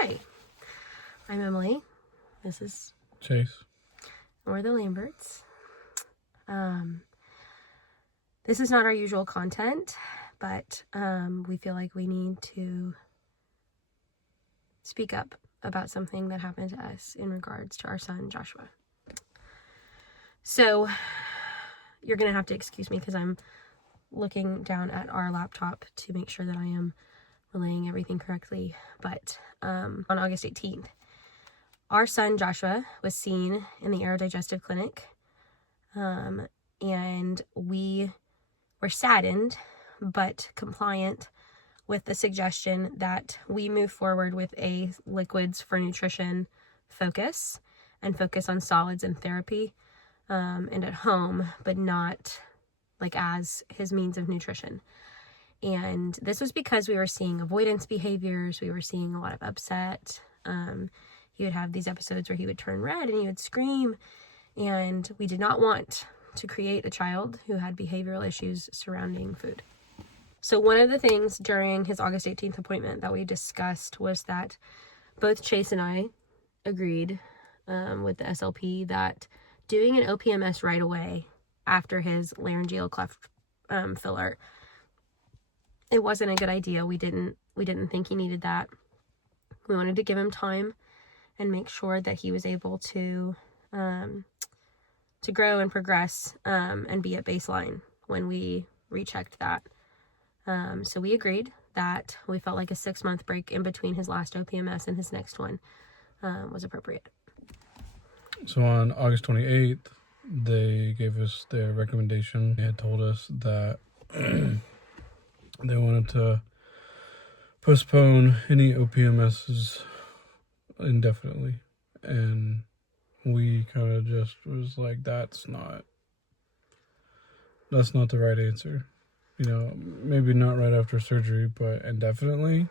Hi, I'm Emily. This is Chase. We're the Lamberts. This is not our usual content, but we feel like we need to speak up about something that happened to us in regards to our son, Joshua. So you're going to have to excuse me because I'm looking down at our laptop to make sure that I am relaying everything correctly. But on August 18th, our son, Joshua, was seen in the Aerodigestive clinic, and we were saddened but compliant with the suggestion that we move forward with a liquids for nutrition focus and focus on solids and therapy and at home, but not like as his means of nutrition. And this was because we were seeing avoidance behaviors. We were seeing a lot of upset. He would have these episodes where he would turn red and he would scream. And we did not want to create a child who had behavioral issues surrounding food. So one of the things during his August 18th appointment that we discussed was that both Chase and I agreed with the SLP that doing an OPMS right away after his laryngeal cleft filler, it wasn't a good idea. We didn't think he needed that. We wanted to give him time and make sure that he was able to grow and progress and be at baseline when we rechecked that. So we agreed that we felt like a 6-month break in between his last OPMS and his next one was appropriate. So on August 28th, they gave us their recommendation. They had told us that they wanted to postpone any OPMSs indefinitely. And we kind of just was like, that's not the right answer. You know, maybe not right after surgery, but indefinitely,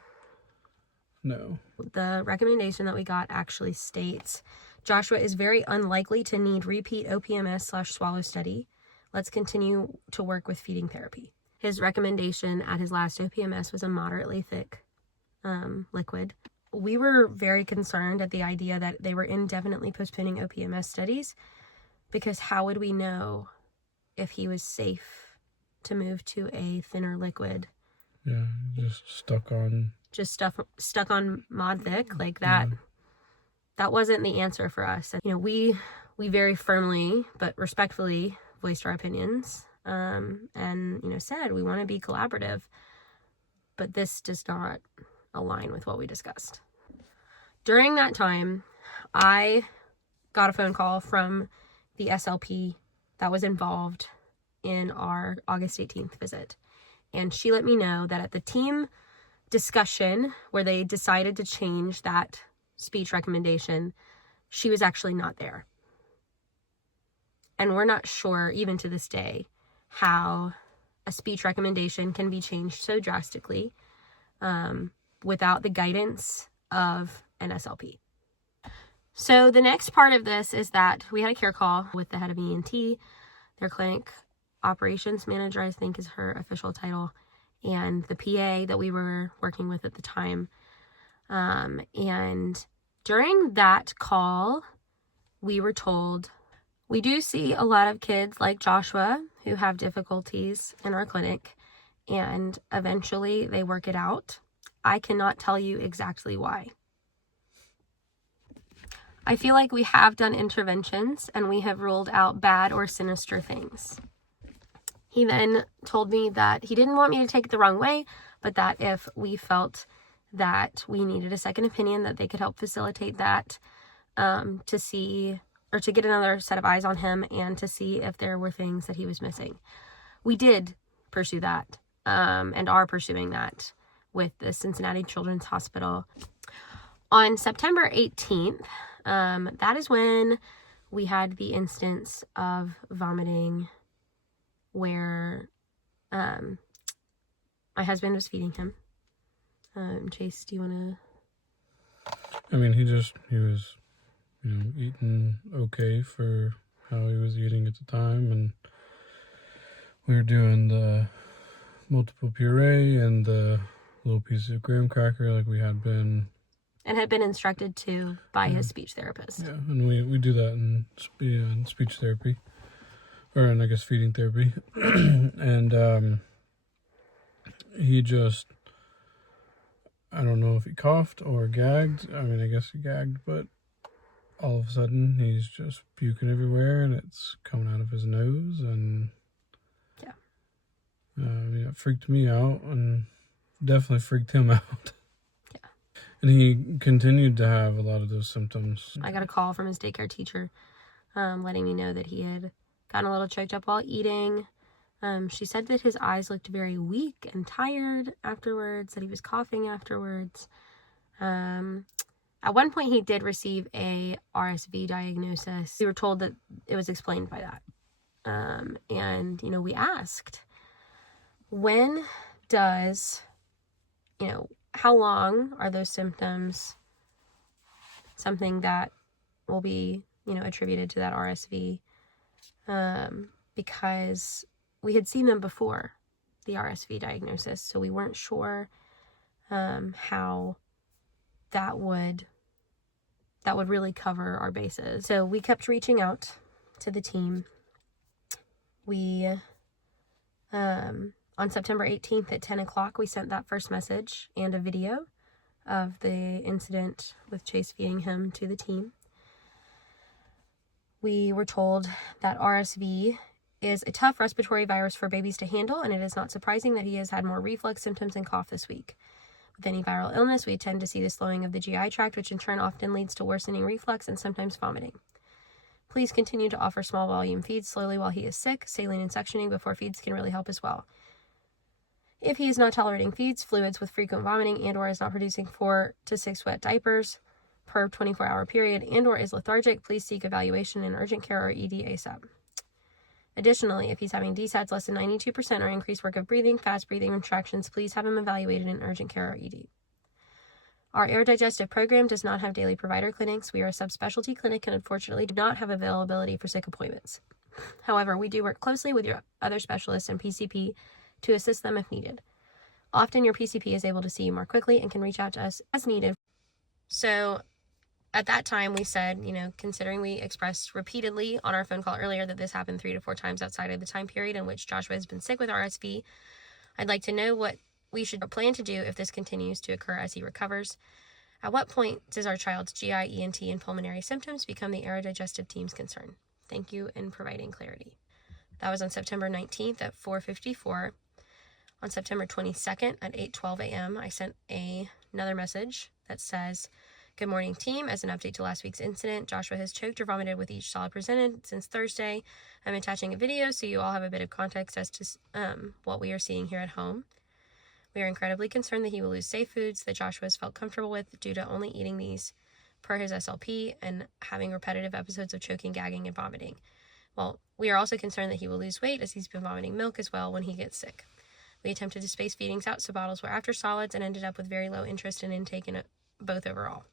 no. The recommendation that we got actually states, Joshua is very unlikely to need repeat OPMS/swallow study. Let's continue to work with feeding therapy. His recommendation at his last OPMS was a moderately thick liquid. We were very concerned at the idea that they were indefinitely postponing OPMS studies, because how would we know if he was safe to move to a thinner liquid? Yeah, just stuck on mod thick like that. Yeah. That wasn't the answer for us. And, you know, we very firmly but respectfully voiced our opinions and, you know, said we want to be collaborative, but this does not align with what we discussed. During that time, I got a phone call from the SLP that was involved in our August 18th visit. And she let me know that at the team discussion where they decided to change that speech recommendation, she was actually not there. And we're not sure, even to this day, how a speech recommendation can be changed so drastically without the guidance of an SLP. So the next part of this is that we had a care call with the head of ENT, their clinic operations manager, I think is her official title, and the PA that we were working with at the time. And during that call, we were told, we do see a lot of kids like Joshua who have difficulties in our clinic, and eventually they work it out. I cannot tell you exactly why. I feel like we have done interventions and we have ruled out bad or sinister things. He then told me that he didn't want me to take it the wrong way, but that if we felt that we needed a second opinion, that they could help facilitate that to see, or to get another set of eyes on him and to see if there were things that he was missing. We did pursue that and are pursuing that with the Cincinnati Children's Hospital. On September 18th, that is when we had the instance of vomiting where my husband was feeding him. Chase, do you want to? I mean, he was, you know, eating okay for how he was eating at the time, and we were doing the multiple puree and the little piece of graham cracker like we had been and had been instructed to by his speech therapist. Yeah, and we do that in speech therapy, or in, I guess, feeding therapy. And he just, I don't know if he coughed or gagged. I mean, I guess he gagged, but all of a sudden he's just puking everywhere, and it's coming out of his nose, and yeah, it freaked me out, and definitely freaked him out. Yeah. And he continued to have a lot of those symptoms. I got a call from his daycare teacher, letting me know that he had gotten a little choked up while eating. She said that his eyes looked very weak and tired afterwards, that he was coughing afterwards. At one point, he did receive a RSV diagnosis. We were told that it was explained by that. And, we asked, when does, how long are those symptoms something that will be, attributed to that RSV? Because we had seen them before the RSV diagnosis, so we weren't sure how that would really cover our bases. So we kept reaching out to the team. We, on September 18th at 10 o'clock, we sent that first message and a video of the incident with Chase feeding him to the team. We were told that RSV is a tough respiratory virus for babies to handle, and it is not surprising that he has had more reflux symptoms and cough this week. With any viral illness, we tend to see the slowing of the GI tract, which in turn often leads to worsening reflux and sometimes vomiting. Please continue to offer small volume feeds slowly while he is sick. Saline and suctioning before feeds can really help as well. If he is not tolerating feeds, fluids with frequent vomiting, and/or is not producing 4 to 6 wet diapers per 24-hour period, and/or is lethargic, please seek evaluation in urgent care or ED ASAP. Additionally, if he's having DSATs less than 92% or increased work of breathing, fast breathing contractions, please have him evaluated in urgent care or ED. Our Aerodigestive program does not have daily provider clinics. We are a subspecialty clinic and unfortunately do not have availability for sick appointments. However, we do work closely with your other specialists and PCP to assist them if needed. Often your PCP is able to see you more quickly and can reach out to us as needed. So at that time, we said, considering we expressed repeatedly on our phone call earlier that this happened 3 to 4 times outside of the time period in which Joshua has been sick with RSV, I'd like to know what we should plan to do if this continues to occur as he recovers. At what point does our child's GI, ENT, and pulmonary symptoms become the aerodigestive team's concern? Thank you in providing clarity. That was on September 19th at 4:54. On September 22nd at 8:12 a.m., I sent another message that says, "Good morning, team. As an update to last week's incident, Joshua has choked or vomited with each solid presented since Thursday. I'm attaching a video so you all have a bit of context as to what we are seeing here at home. We are incredibly concerned that he will lose safe foods that Joshua has felt comfortable with due to only eating these per his SLP and having repetitive episodes of choking, gagging, and vomiting. Well, we are also concerned that he will lose weight as he's been vomiting milk as well when he gets sick. We attempted to space feedings out so bottles were after solids and ended up with very low interest in intake in both overall.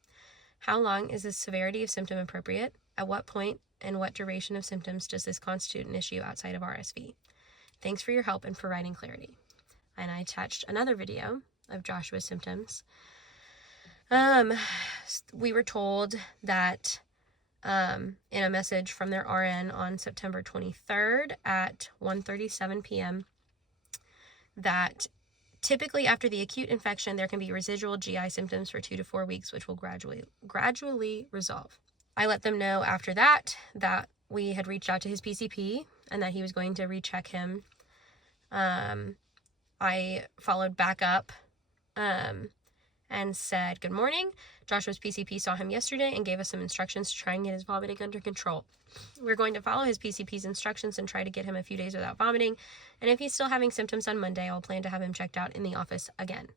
How long is this severity of symptom appropriate? At what point and what duration of symptoms does this constitute an issue outside of RSV? Thanks for your help in providing clarity." And I attached another video of Joshua's symptoms. We were told that in a message from their RN on September 23rd at 1:37 p.m. that typically after the acute infection, there can be residual GI symptoms for 2 to 4 weeks, which will gradually resolve. I let them know after that we had reached out to his PCP and that he was going to recheck him. I followed back up and said, "Good morning. Joshua's PCP saw him yesterday and gave us some instructions to try and get his vomiting under control. We're going to follow his PCP's instructions and try to get him a few days without vomiting. And if he's still having symptoms on Monday, I'll plan to have him checked out in the office again."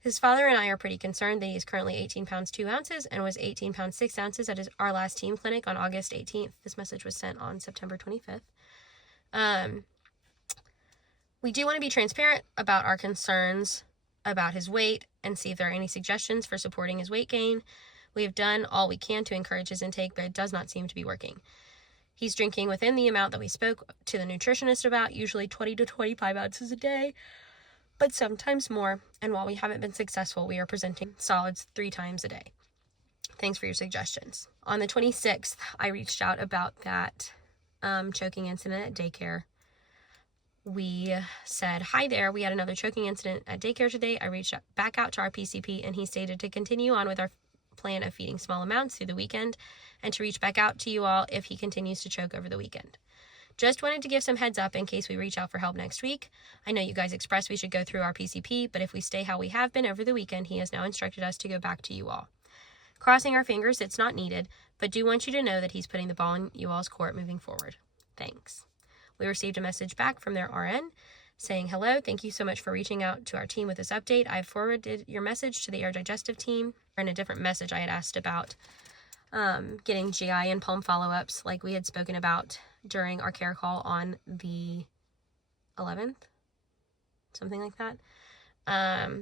His father and I are pretty concerned that he is currently 18 pounds 2 ounces and was 18 pounds 6 ounces at our last team clinic on August 18th. This message was sent on September 25th. We do want to be transparent about our concerns about his weight and see if there are any suggestions for supporting his weight gain. We have done all we can to encourage his intake, but it does not seem to be working. He's drinking within the amount that we spoke to the nutritionist about, usually 20 to 25 ounces a day. but sometimes more. And while we haven't been successful, we are presenting solids 3 times a day. Thanks for your suggestions. On the 26th, I reached out about that choking incident at daycare. We said, hi there, we had another choking incident at daycare today. I reached back out to our PCP, and he stated to continue on with our plan of feeding small amounts through the weekend and to reach back out to you all if he continues to choke over the weekend. Just wanted to give some heads up in case we reach out for help next week. I know you guys expressed we should go through our PCP, but if we stay how we have been over the weekend, he has now instructed us to go back to you all. Crossing our fingers, it's not needed, but do want you to know that he's putting the ball in you all's court moving forward. Thanks. We received a message back from their RN saying, hello, thank you so much for reaching out to our team with this update. I've forwarded your message to the Aerodigestive team. In a different message, I had asked about getting GI and palm follow-ups like we had spoken about during our care call on the 11th, something like that.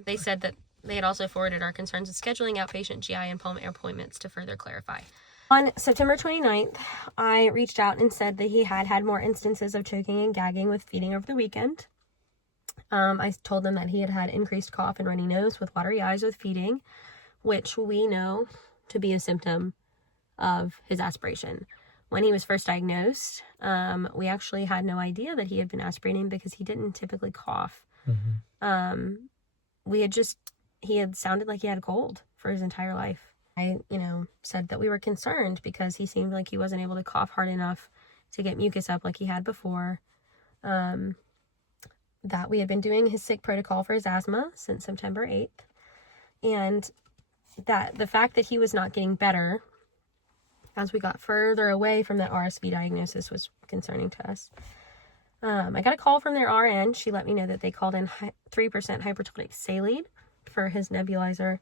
They said that they had also forwarded our concerns with scheduling outpatient GI and palm appointments to further clarify. On September 29th, I reached out and said that he had more instances of choking and gagging with feeding over the weekend. I told them that he had increased cough and runny nose with watery eyes with feeding, which we know to be a symptom of his aspiration. When he was first diagnosed, we actually had no idea that he had been aspirating because he didn't typically cough. Mm-hmm. He had sounded like he had a cold for his entire life. I, said that we were concerned because he seemed like he wasn't able to cough hard enough to get mucus up like he had before. That we had been doing his sick protocol for his asthma since September 8th. And that the fact that he was not getting better as we got further away from that RSV diagnosis was concerning to us. I got a call from their RN. She let me know that they called in 3% hypertonic saline for his nebulizer.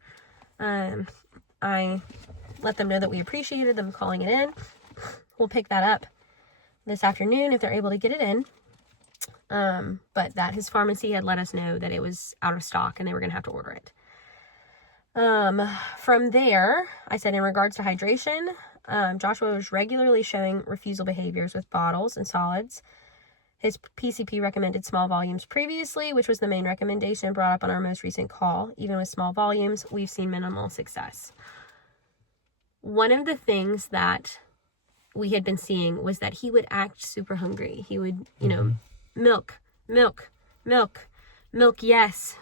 I let them know that we appreciated them calling it in. We'll pick that up this afternoon if they're able to get it in. But that his pharmacy had let us know that it was out of stock and they were going to have to order it. From there, I said in regards to hydration, Joshua was regularly showing refusal behaviors with bottles and solids. His PCP recommended small volumes previously, which was the main recommendation brought up on our most recent call. Even with small volumes, we've seen minimal success. One of the things that we had been seeing was that he would act super hungry. He would, milk, yes.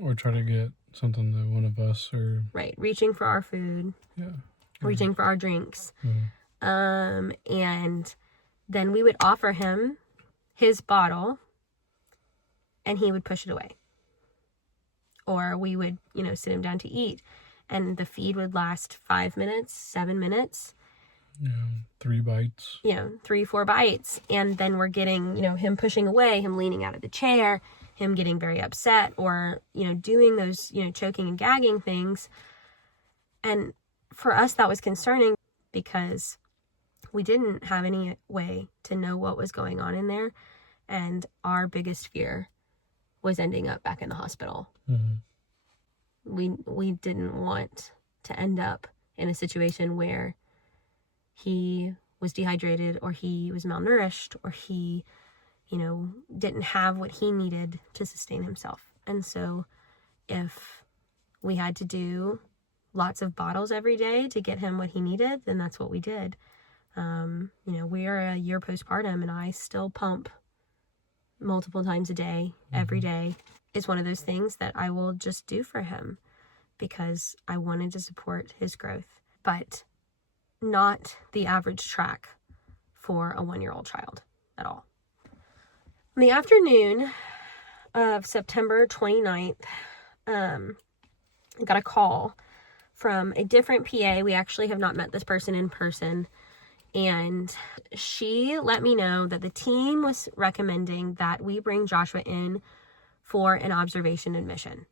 Or try to get something that one of us or... Right, reaching for our food. Yeah. Reaching for our drinks. Mm-hmm. And then we would offer him his bottle and he would push it away. Or we would, sit him down to eat and the feed would last 5 minutes, 7 minutes. Yeah, 3 bites. 3-4 bites. And then we're getting, him pushing away, him leaning out of the chair, him getting very upset or, doing those, choking and gagging things. And for us, that was concerning because we didn't have any way to know what was going on in there. And our biggest fear was ending up back in the hospital. Mm-hmm. We didn't want to end up in a situation where he was dehydrated or he was malnourished or he, didn't have what he needed to sustain himself. And so if we had to do lots of bottles every day to get him what he needed, then that's what we did. We are a year postpartum and I still pump multiple times a day, every day. It's one of those things that I will just do for him because I wanted to support his growth, but not the average track for a 1-year-old child at all. In the afternoon of September 29th, I got a call from a different PA. We actually have not met this person in person. And she let me know that the team was recommending that we bring Joshua in for an observation admission.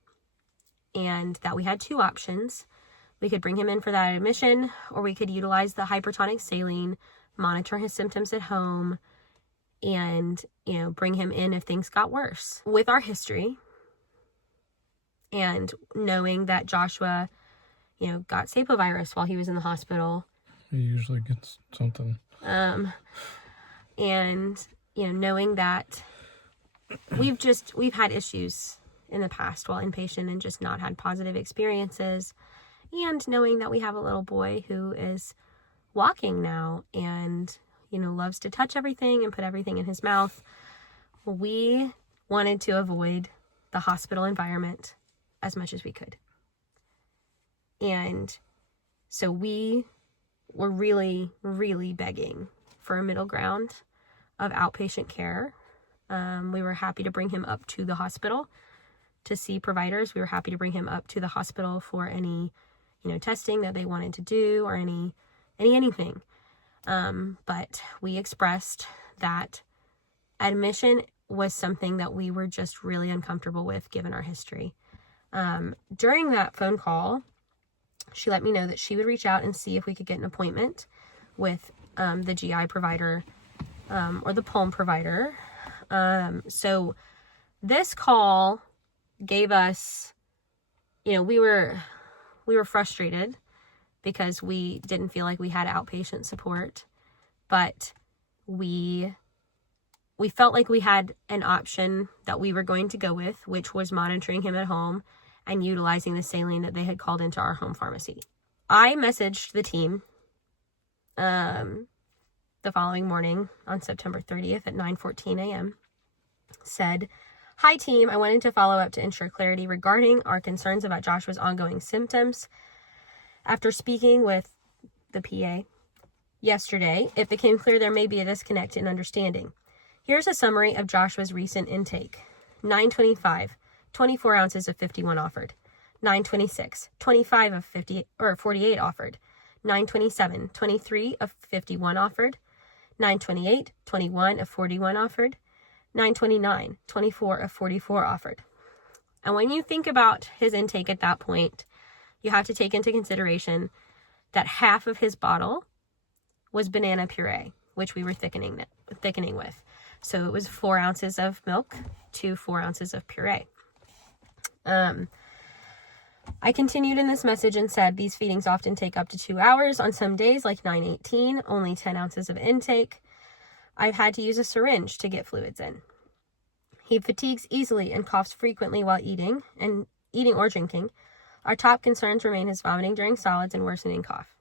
And that we had 2 options. We could bring him in for that admission, or we could utilize the hypertonic saline, monitor his symptoms at home, and, bring him in if things got worse. With our history, and knowing that Joshua, got sapovirus while he was in the hospital. He usually gets something. And, knowing that we've had issues in the past while inpatient and just not had positive experiences. And knowing that we have a little boy who is walking now and, loves to touch everything and put everything in his mouth, we wanted to avoid the hospital environment as much as we could. And so we were really, really begging for a middle ground of outpatient care. We were happy to bring him up to the hospital to see providers. We were happy to bring him up to the hospital for any, testing that they wanted to do or anything. But we expressed that admission was something that we were just really uncomfortable with given our history. During that phone call, she let me know that she would reach out and see if we could get an appointment with the GI provider or the pulm provider. So this call gave us, we were frustrated because we didn't feel like we had outpatient support, but we felt like we had an option that we were going to go with, which was monitoring him at home and utilizing the saline that they had called into our home pharmacy. I messaged the team the following morning on September 30th at 9:14 a.m. Said, "Hi team, I wanted to follow up to ensure clarity regarding our concerns about Joshua's ongoing symptoms. After speaking with the PA yesterday, it became clear there may be a disconnect in understanding. Here's a summary of Joshua's recent intake. 9:25, 24 ounces of 51 offered. 9:26, 25 of 48 offered. 9:27, 23 of 51 offered. 9:28, 21 of 41 offered. 9:29, 24 of 44 offered." And when you think about his intake at that point, you have to take into consideration that half of his bottle was banana puree, which we were thickening with. So it was 4 ounces of milk to 4 ounces of puree. I continued in this message and said, "These feedings often take up to 2 hours. On some days, like 9:18, only 10 ounces of intake. I've had to use a syringe to get fluids in. He fatigues easily and coughs frequently while eating or drinking. Our top concerns remain his vomiting during solids and worsening cough."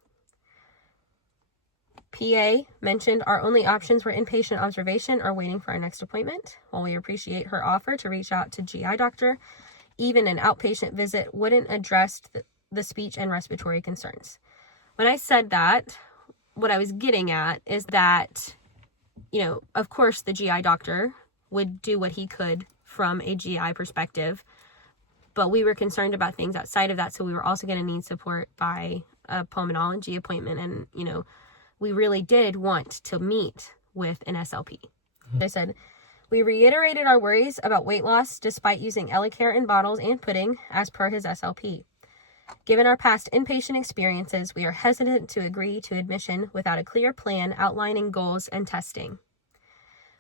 PA mentioned our only options were inpatient observation or waiting for our next appointment. While we appreciate her offer to reach out to GI doctor, even an outpatient visit wouldn't address the speech and respiratory concerns. When I said that, what I was getting at is that, of course the GI doctor would do what he could from a GI perspective, but we were concerned about things outside of that, so we were also going to need support by a pulmonology appointment, and, we really did want to meet with an SLP. I said, "We reiterated our worries about weight loss despite using Elicare in bottles and pudding as per his SLP. Given our past inpatient experiences, we are hesitant to agree to admission without a clear plan outlining goals and testing.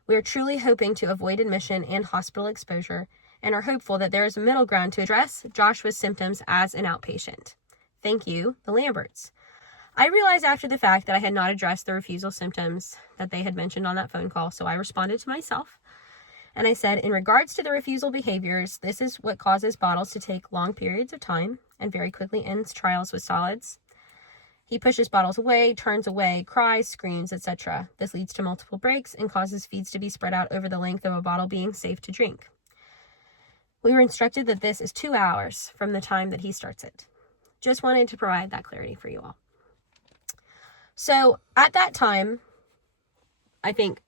We are truly hoping to avoid admission and hospital exposure and are hopeful that there is a middle ground to address Joshua's symptoms as an outpatient. Thank you, the Lamberts." I realized after the fact that I had not addressed the refusal symptoms that they had mentioned on that phone call, so I responded to myself. And I said, "In regards to the refusal behaviors, this is what causes bottles to take long periods of time and very quickly ends trials with solids. He pushes bottles away, turns away, cries, screams, etc. This leads to multiple breaks and causes feeds to be spread out over the length of a bottle being safe to drink. We were instructed that this is 2 hours from the time that he starts it. Just wanted to provide that clarity for you all." So at that time, I think,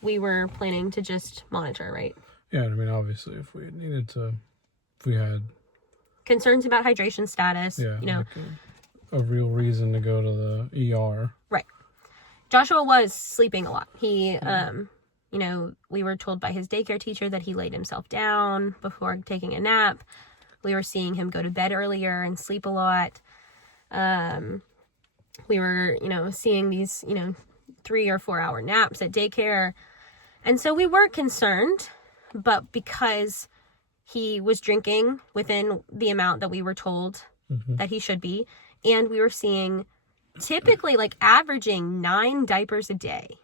we were planning to just monitor, right? Yeah, obviously, if we had concerns about hydration status, like a real reason to go to the ER. Right. Joshua was sleeping a lot. He, we were told by his daycare teacher that he laid himself down before taking a nap. We were seeing him go to bed earlier and sleep a lot. We were, seeing these, 3 or 4 hour naps at daycare. And so we were concerned, but because he was drinking within the amount that we were told that he should be, and we were seeing typically averaging 9 diapers a day,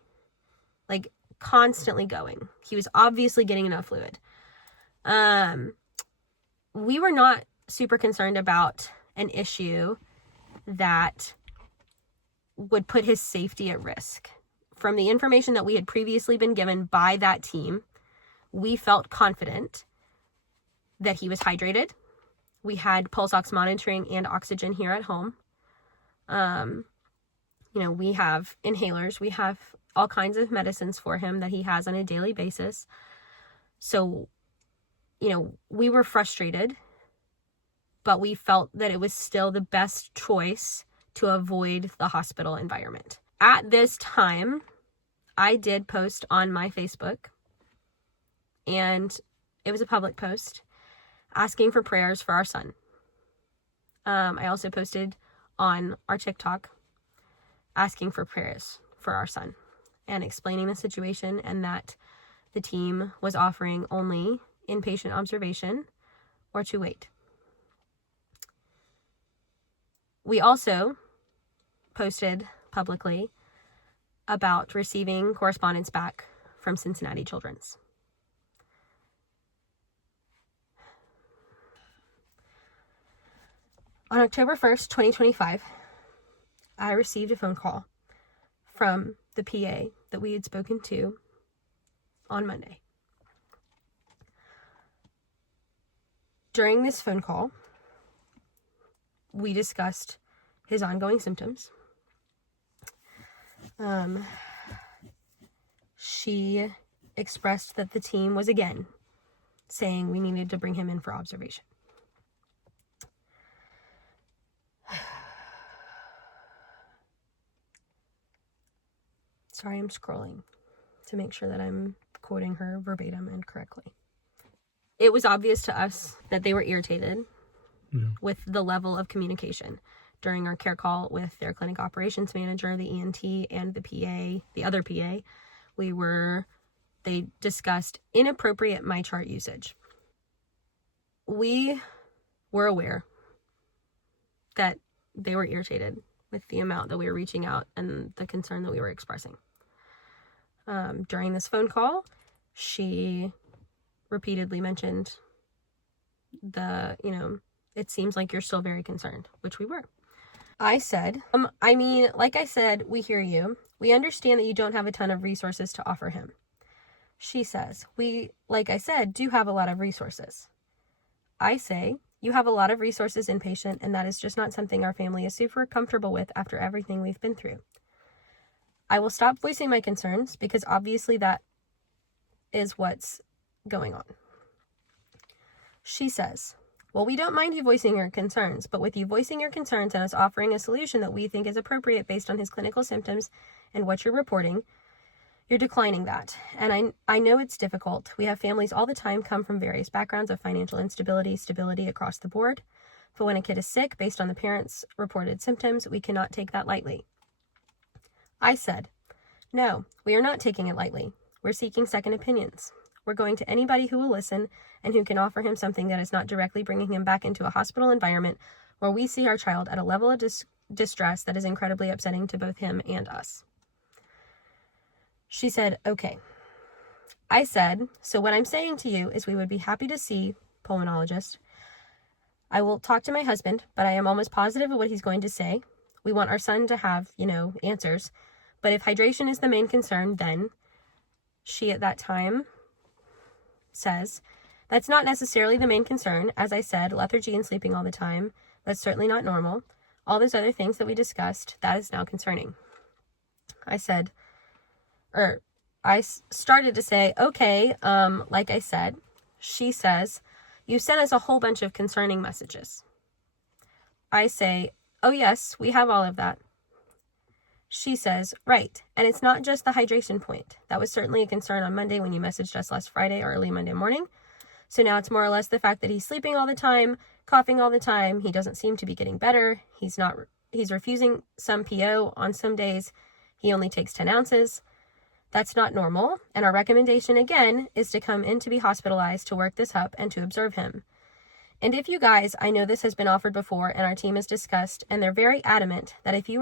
constantly going. He was obviously getting enough fluid. We were not super concerned about an issue that would put his safety at risk. From the information that we had previously been given by that team, we felt confident that he was hydrated. We had pulse ox monitoring and oxygen here at home. We have inhalers. We have all kinds of medicines for him that he has on a daily basis. So, we were frustrated, but we felt that it was still the best choice to avoid the hospital environment. At this time, I did post on my Facebook, and it was a public post, asking for prayers for our son. I also posted on our TikTok asking for prayers for our son and explaining the situation, and that the team was offering only inpatient observation or to wait. We also posted publicly about receiving correspondence back from Cincinnati Children's. On October 1st, 2025, I received a phone call from the PA that we had spoken to on Monday. During this phone call, we discussed his ongoing symptoms. She expressed that the team was again saying we needed to bring him in for observation. Sorry, I'm scrolling to make sure that I'm quoting her verbatim and correctly. It was obvious to us that they were irritated with the level of communication during our care call with their clinic operations manager, the ENT, and the PA, the other PA. They discussed inappropriate MyChart usage. We were aware that they were irritated with the amount that we were reaching out and the concern that we were expressing. During this phone call, she repeatedly mentioned it seems like you're still very concerned, which we were. I said, like I said, we hear you. We understand that you don't have a ton of resources to offer him. She says, we, like I said, do have a lot of resources. I say, you have a lot of resources inpatient, and that is just not something our family is super comfortable with after everything we've been through. I will stop voicing my concerns because obviously that is what's going on. She says, well, we don't mind you voicing your concerns, but with you voicing your concerns and us offering a solution that we think is appropriate based on his clinical symptoms and what you're reporting, you're declining that. And I know it's difficult. We have families all the time come from various backgrounds of financial instability, stability across the board. But when a kid is sick based on the parents' reported symptoms, we cannot take that lightly. I said, no, we are not taking it lightly. We're seeking second opinions. We're going to anybody who will listen and who can offer him something that is not directly bringing him back into a hospital environment where we see our child at a level of distress that is incredibly upsetting to both him and us. She said, okay. I said, so what I'm saying to you is we would be happy to see pulmonologist. I will talk to my husband, but I am almost positive of what he's going to say. We want our son to have, answers. But if hydration is the main concern, then she at that time says, that's not necessarily the main concern. As I said, lethargy and sleeping all the time, that's certainly not normal. All those other things that we discussed, that is now concerning. I started to say, okay, like I said. She says, you sent us a whole bunch of concerning messages. I say, oh yes, we have all of that. She says, right, and it's not just the hydration point. That was certainly a concern on Monday when you messaged us last Friday or early Monday morning. So now it's more or less the fact that he's sleeping all the time, coughing all the time. He doesn't seem to be getting better. He's refusing some PO on some days. He only takes 10 ounces. That's not normal. And our recommendation again is to come in to be hospitalized to work this up and to observe him. And if you guys, I know this has been offered before and our team has discussed, and they're very adamant that if you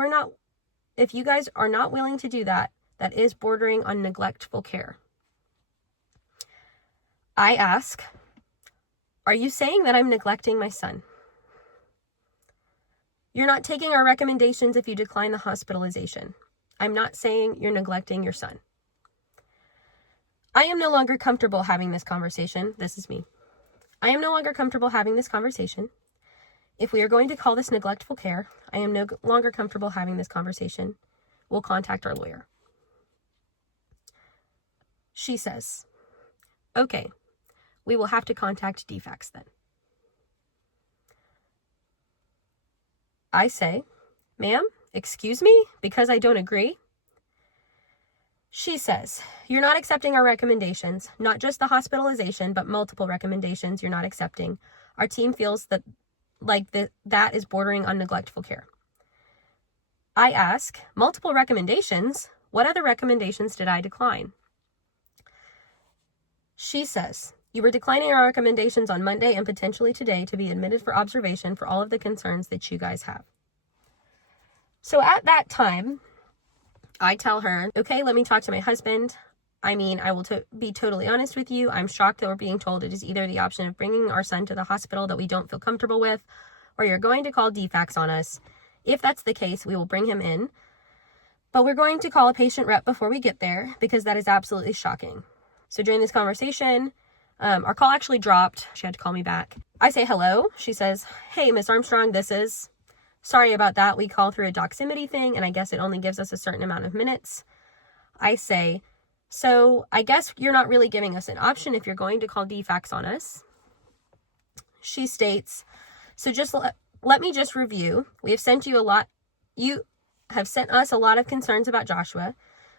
guys are not willing to do that, that is bordering on neglectful care. I ask, are you saying that I'm neglecting my son? You're not taking our recommendations if you decline the hospitalization. I'm not saying you're neglecting your son. I am no longer comfortable having this conversation. This is me. I am no longer comfortable having this conversation. If we are going to call this neglectful care, I am no longer comfortable having this conversation. We'll contact our lawyer. She says, okay, we will have to contact DFCS then. I say, ma'am, excuse me, because I don't agree. She says, you're not accepting our recommendations, not just the hospitalization, but multiple recommendations you're not accepting. Our team feels that that is bordering on neglectful care. I ask, multiple recommendations? What other recommendations did I decline? She says, you were declining our recommendations on Monday and potentially today to be admitted for observation for all of the concerns that you guys have. So at that time, I tell her, okay, let me talk to my husband. I will be totally honest with you. I'm shocked that we're being told it is either the option of bringing our son to the hospital that we don't feel comfortable with, or you're going to call DFCS on us. If that's the case, we will bring him in. But we're going to call a patient rep before we get there because that is absolutely shocking. So during this conversation, our call actually dropped. She had to call me back. I say hello. She says, hey, Miss Armstrong, this is... Sorry about that. We call through a doximity thing, and I guess it only gives us a certain amount of minutes. I say, so I guess you're not really giving us an option if you're going to call DFCS on us. She states, so just let me just review. We have sent you a lot. You have sent us a lot of concerns about Joshua.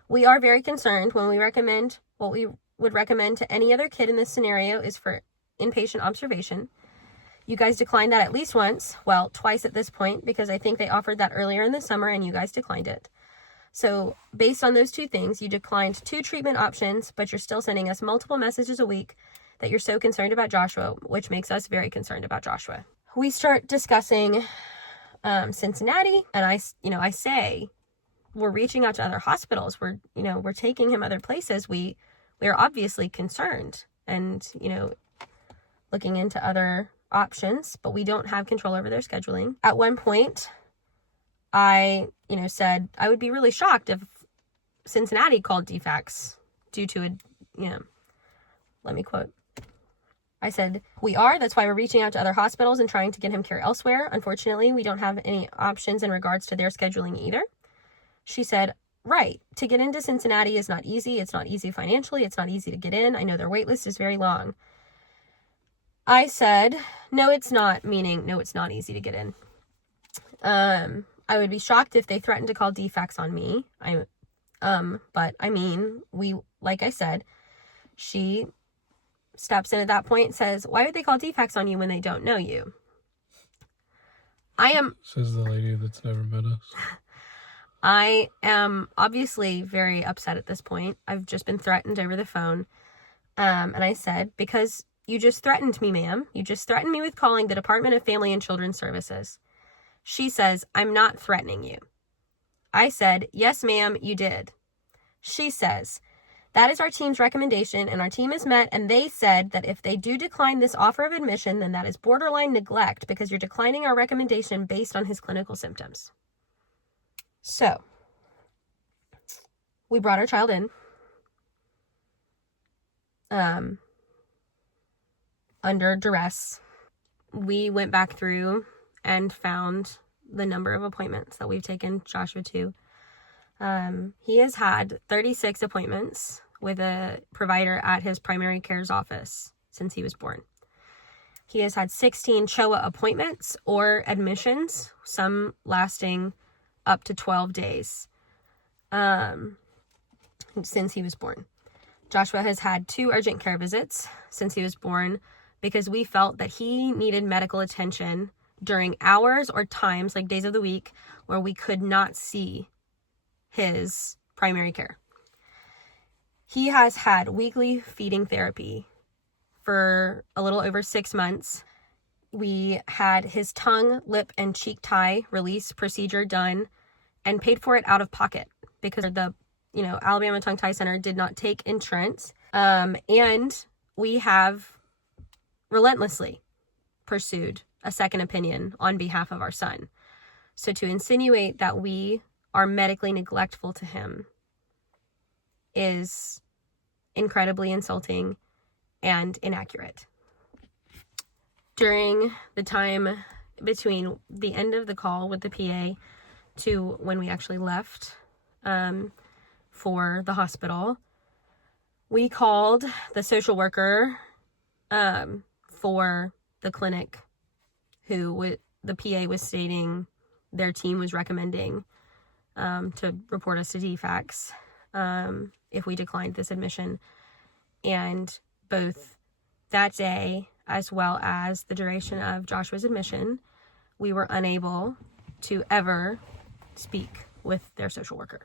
We are very concerned when we recommend, what we would recommend to any other kid in this scenario is for inpatient observation. You guys declined that at least once, well, twice at this point, because I think they offered that earlier in the summer and you guys declined it. So based on those two things, you declined 2 treatment options, but you're still sending us multiple messages a week that you're so concerned about Joshua, which makes us very concerned about Joshua. We start discussing Cincinnati, and I say, we're reaching out to other hospitals. We're taking him other places. We are obviously concerned and, looking into other options, but we don't have control over their scheduling. At one point, I, said I would be really shocked if Cincinnati called DFCS due to let me quote. I said, that's why we're reaching out to other hospitals and trying to get him care elsewhere. Unfortunately, we don't have any options in regards to their scheduling either. She said, right, to get into Cincinnati is not easy. It's not easy financially. It's not easy to get in. I know their wait list is very long. I said, no, it's not, meaning, no, it's not easy to get in. I would be shocked if they threatened to call DFCS on me. But like I said, she steps in at that point and says, why would they call DFCS on you when they don't know you? Says the lady that's never met us. I am obviously very upset at this point. I've just been threatened over the phone. And I said, because you just threatened me, ma'am. You just threatened me with calling the Department of Family and Children's Services. She says, I'm not threatening you. I said, yes, ma'am, you did. She says, that is our team's recommendation, and our team is met, and they said that if they do decline this offer of admission, then that is borderline neglect because you're declining our recommendation based on his clinical symptoms. So, we brought our child in. Under duress. We went back through and found the number of appointments that we've taken Joshua to. He has had 36 appointments with a provider at his primary care's office since he was born. He has had 16 CHOA appointments or admissions, some lasting up to 12 days since he was born. Joshua has had 2 urgent care visits since he was born because we felt that he needed medical attention during hours or times, like days of the week, where we could not see his primary care. He has had weekly feeding therapy for a little over 6 months. We had his tongue, lip, and cheek tie release procedure done and paid for it out of pocket because the Alabama Tongue Tie Center did not take insurance. And we have relentlessly pursued a second opinion on behalf of our son. So to insinuate that we are medically neglectful to him is incredibly insulting and inaccurate. During the time between the end of the call with the PA to when we actually left for the hospital, we called the social worker for the clinic who the PA was stating their team was recommending to report us to DFCS if we declined this admission. And both that day as well as the duration of Joshua's admission, we were unable to ever speak with their social worker.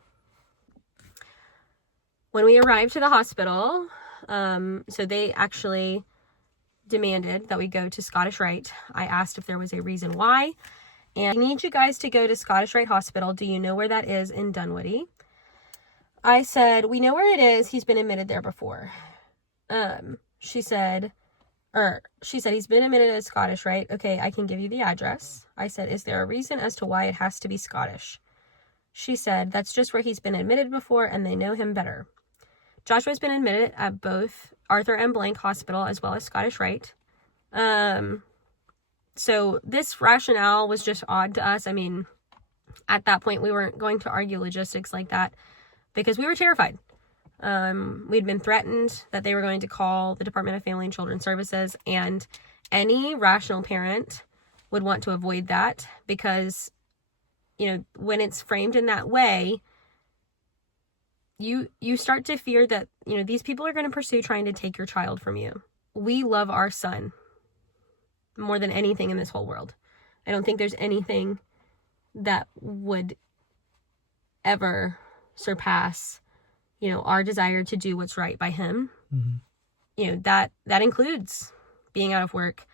When we arrived to the hospital, so they actually demanded that we go to Scottish Rite. I asked if there was a reason why, and I need you guys to go to Scottish Rite Hospital. Do you know where that is in Dunwoody? I said, we know where it is. He's been admitted there before. She said he's been admitted at Scottish Rite. Okay, I can give you the address. I said, is there a reason as to why it has to be Scottish? She said, that's just where he's been admitted before and they know him better. Joshua's been admitted at both Arthur M. Blank Hospital as well as Scottish Rite. So this rationale was just odd to us. I mean, at that point, we weren't going to argue logistics like that because we were terrified. We'd been threatened that they were going to call the Department of Family and Children's Services, and any rational parent would want to avoid that because, when it's framed in that way, you start to fear that, these people are going to pursue trying to take your child from you. We love our son more than anything in this whole world. I don't think there's anything that would ever surpass, our desire to do what's right by him. Mm-hmm. That includes being out of work.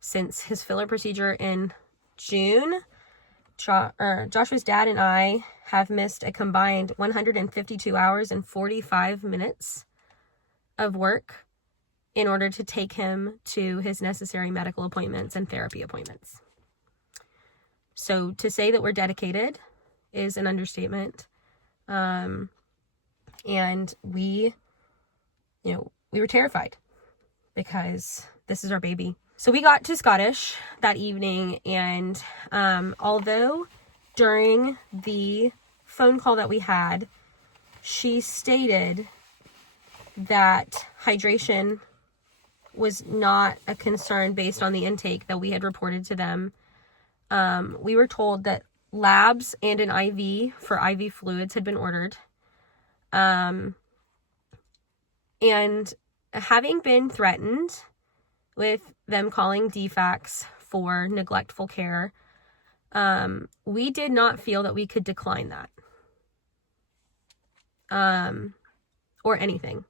Since his filler procedure in June, Joshua's dad and I have missed a combined 152 hours and 45 minutes of work in order to take him to his necessary medical appointments and therapy appointments. So to say that we're dedicated is an understatement. And we were terrified because this is our baby. So we got to Scottish that evening, and although during the phone call that we had, she stated that hydration was not a concern based on the intake that we had reported to them. We were told that labs and an IV for IV fluids had been ordered. And having been threatened with them calling DFCS for neglectful care, we did not feel that we could decline that. Or anything.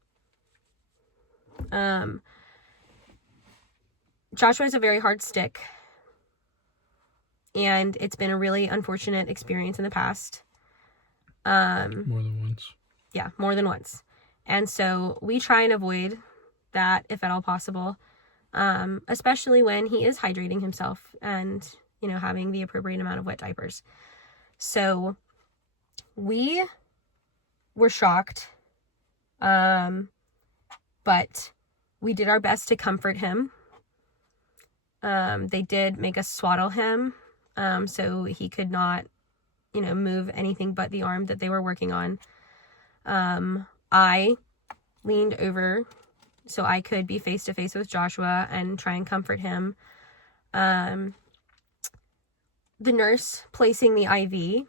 Joshua is a very hard stick, and it's been a really unfortunate experience in the past. More than once. Yeah, more than once. And so we try and avoid that if at all possible, especially when he is hydrating himself and, having the appropriate amount of wet diapers. So we were shocked, but we did our best to comfort him. They did make us swaddle him, so he could not, move anything but the arm that they were working on. I leaned over so I could be face to face with Joshua and try and comfort him. The nurse placing the IV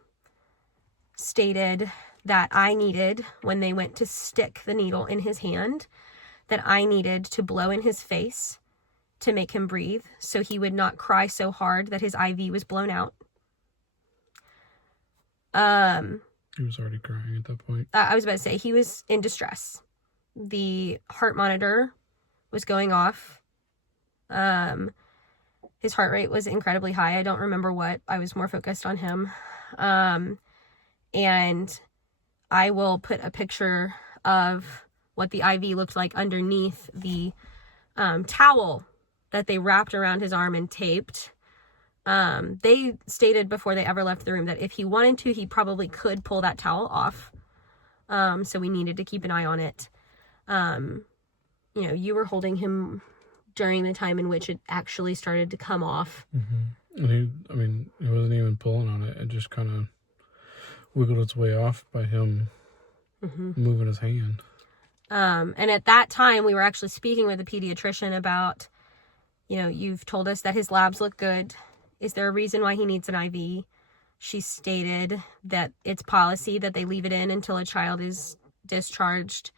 stated that I needed, when they went to stick the needle in his hand, that I needed to blow in his face to make him breathe so he would not cry so hard that his IV was blown out. He was already crying at that point. I was about to say, he was in distress. The heart monitor was going off. His heart rate was incredibly high. I don't remember what. I was more focused on him. And I will put a picture of what the IV looked like underneath the towel that they wrapped around his arm and taped. They stated before they ever left the room that if he wanted to, he probably could pull that towel off. So we needed to keep an eye on it. You were holding him during the time in which it actually started to come off. Mm-hmm. And he wasn't even pulling on it. It just kind of wiggled its way off by him moving his hand. And at that time, we were actually speaking with the pediatrician about, you've told us that his labs look good. Is there a reason why he needs an IV? She stated that it's policy that they leave it in until a child is discharged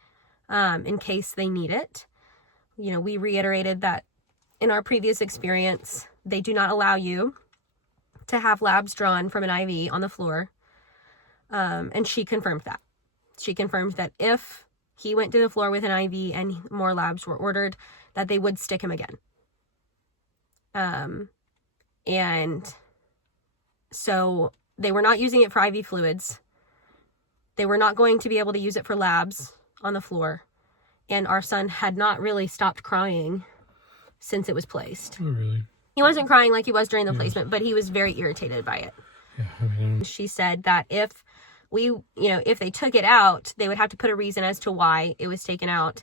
in case they need it. We reiterated that in our previous experience, they do not allow you to have labs drawn from an IV on the floor. And she confirmed that. She confirmed that if he went to the floor with an IV and more labs were ordered, that they would stick him again. And so they were not using it for IV fluids. They were not going to be able to use it for labs on the floor. And our son had not really stopped crying since it was placed. Oh, really? He wasn't crying like he was during the placement, but he was very irritated by it. Yeah, She said that if they took it out, they would have to put a reason as to why it was taken out.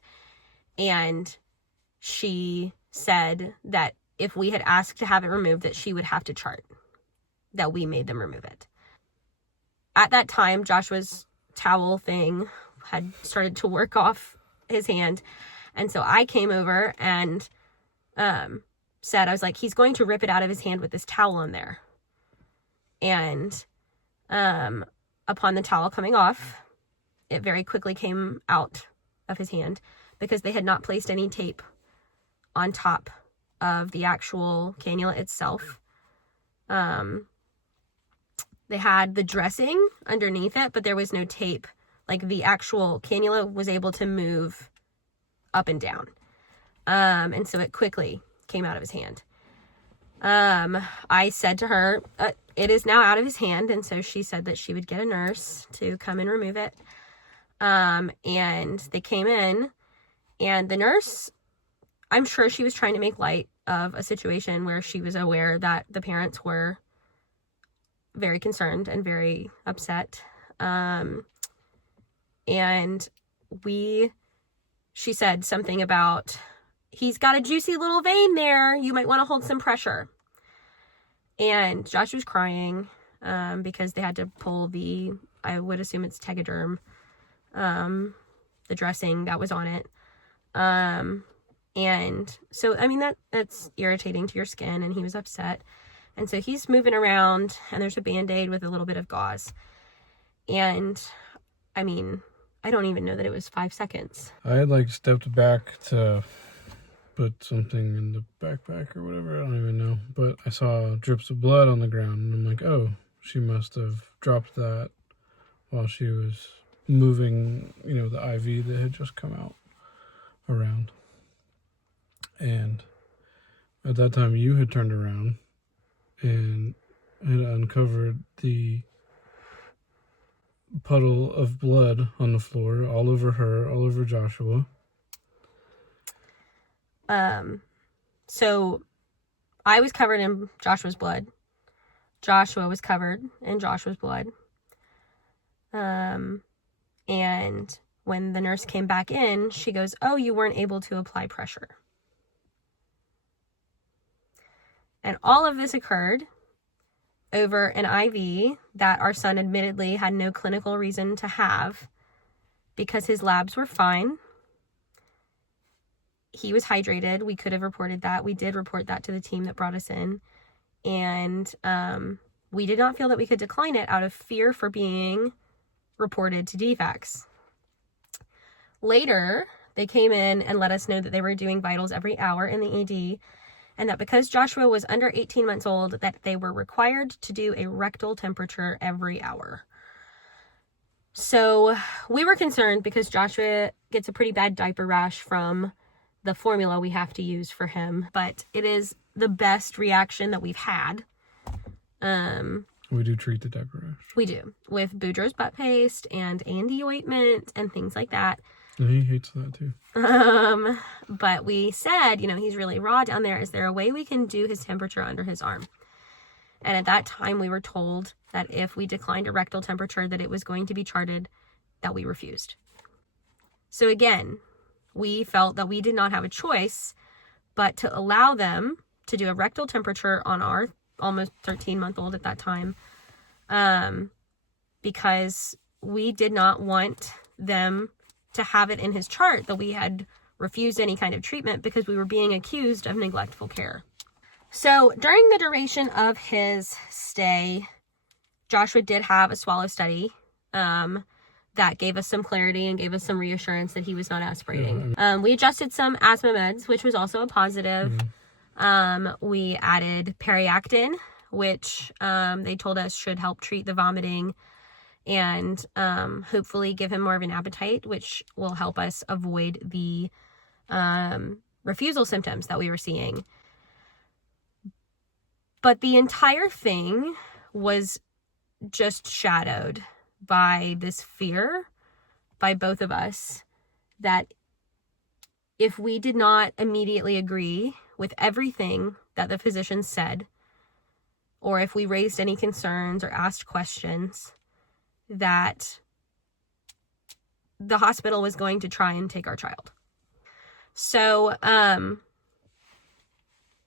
And she said that if we had asked to have it removed, that she would have to chart that we made them remove it. At that time, Joshua's towel thing had started to work off his hand. And so I came over and said, I was like, he's going to rip it out of his hand with this towel on there. And upon the towel coming off, it very quickly came out of his hand because they had not placed any tape on top of the actual cannula itself. They had the dressing underneath it, but there was no tape. Like the actual cannula was able to move up and down. And so it quickly came out of his hand. I said to her, it is now out of his hand. And so she said that she would get a nurse to come and remove it. And they came in, and the nurse, I'm sure she was trying to make light of a situation where she was aware that the parents were very concerned and very upset. And she said something about, he's got a juicy little vein there. You might want to hold some pressure. And Josh was crying because they had to pull I would assume it's Tegaderm, the dressing that was on it. And so, that's irritating to your skin, and he was upset. And so he's moving around, and there's a Band-Aid with a little bit of gauze. And, I don't even know that it was 5 seconds. I had stepped back to put something in the backpack or whatever. I don't even know. But I saw drips of blood on the ground, and I'm like, oh, she must have dropped that while she was moving, the IV that had just come out around. And at that time, you had turned around and had uncovered the puddle of blood on the floor, all over her, all over Joshua. So I was covered in Joshua's blood. Joshua was covered in Joshua's blood. And when the nurse came back in, she goes, oh, you weren't able to apply pressure. And all of this occurred over an IV that our son admittedly had no clinical reason to have because his labs were fine. He was hydrated. We could have reported that. We did report that to the team that brought us in. And we did not feel that we could decline it out of fear for being reported to DFCS. Later, they came in and let us know that they were doing vitals every hour in the ED, and that because Joshua was under 18 months old, that they were required to do a rectal temperature every hour. So we were concerned because Joshua gets a pretty bad diaper rash from the formula we have to use for him, but it is the best reaction that we've had. We do treat the diaper rash. We do, with Boudreaux's butt paste and A&D ointment and things like that. And he hates that too. But we said, he's really raw down there. Is there a way we can do his temperature under his arm? And at that time, we were told that if we declined a rectal temperature, that it was going to be charted, that we refused. So again, we felt that we did not have a choice but to allow them to do a rectal temperature on our almost 13-month-old at that time, because we did not want them to have it in his chart that we had refused any kind of treatment because we were being accused of neglectful care. So during the duration of his stay, Joshua did have a swallow study that gave us some clarity and gave us some reassurance that he was not aspirating. We adjusted some asthma meds, which was also a positive. We added Periactin, which they told us should help treat the vomiting and hopefully give him more of an appetite, which will help us avoid the refusal symptoms that we were seeing. But the entire thing was just shadowed by this fear by both of us that if we did not immediately agree with everything that the physicians said, or if we raised any concerns or asked questions, that the hospital was going to try and take our child. So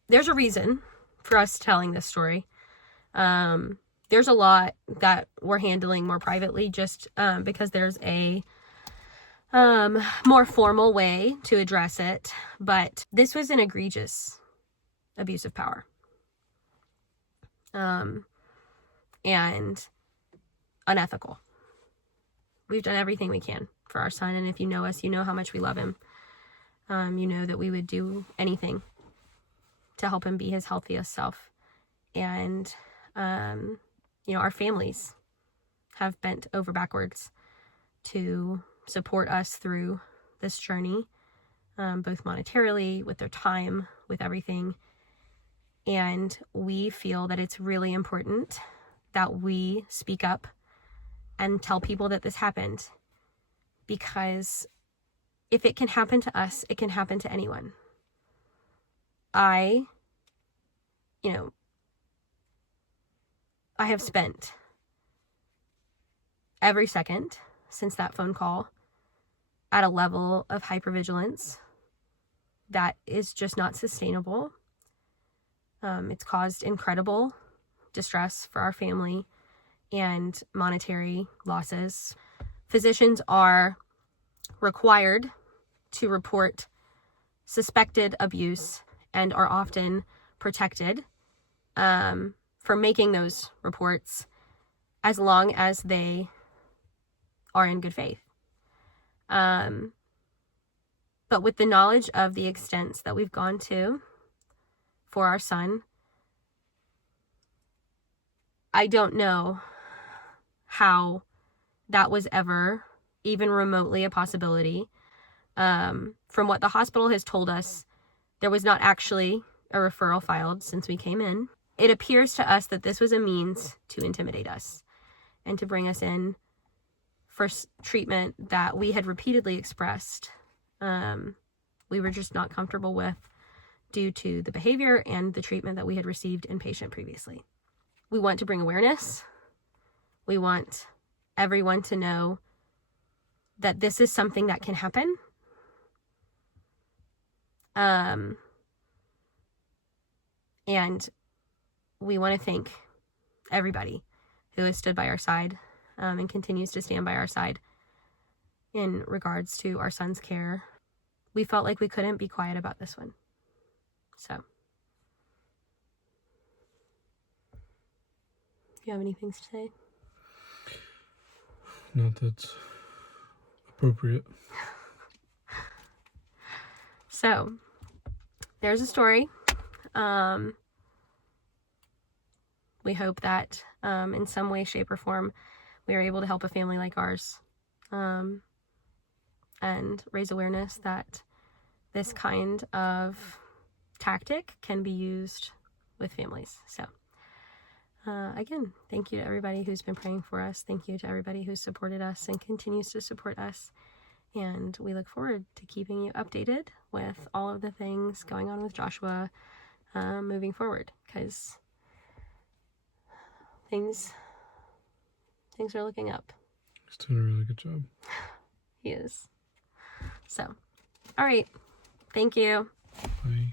there's a reason for us telling this story. There's a lot that we're handling more privately just because there's a more formal way to address it. But this was an egregious abuse of power. And unethical. We've done everything we can for our son, and if you know us, you know how much we love him. You know that we would do anything to help him be his healthiest self. And, our families have bent over backwards to support us through this journey, both monetarily, with their time, with everything. And we feel that it's really important that we speak up and tell people that this happened, because if it can happen to us, it can happen to anyone. I have spent every second since that phone call at a level of hypervigilance that is just not sustainable. It's caused incredible distress for our family and monetary losses. Physicians are required to report suspected abuse and are often protected for making those reports as long as they are in good faith. But with the knowledge of the extents that we've gone to for our son, I don't know how that was ever even remotely a possibility. From what the hospital has told us, there was not actually a referral filed since we came in. It appears to us that this was a means to intimidate us and to bring us in for treatment that we had repeatedly expressed we were just not comfortable with due to the behavior and the treatment that we had received inpatient previously. We want to bring awareness. We want everyone to know that this is something that can happen. And we want to thank everybody who has stood by our side and continues to stand by our side in regards to our son's care. We felt like we couldn't be quiet about this one. So, do you have any things to say? Not that's appropriate. So, there's a story. We hope that in some way, shape, or form, we are able to help a family like ours and raise awareness that this kind of tactic can be used with families. So, again, thank you to everybody who's been praying for us. Thank you to everybody who's supported us and continues to support us. And we look forward to keeping you updated with all of the things going on with Joshua moving forward, because things are looking up. He's doing a really good job. He is. So, all right. Thank you. Bye.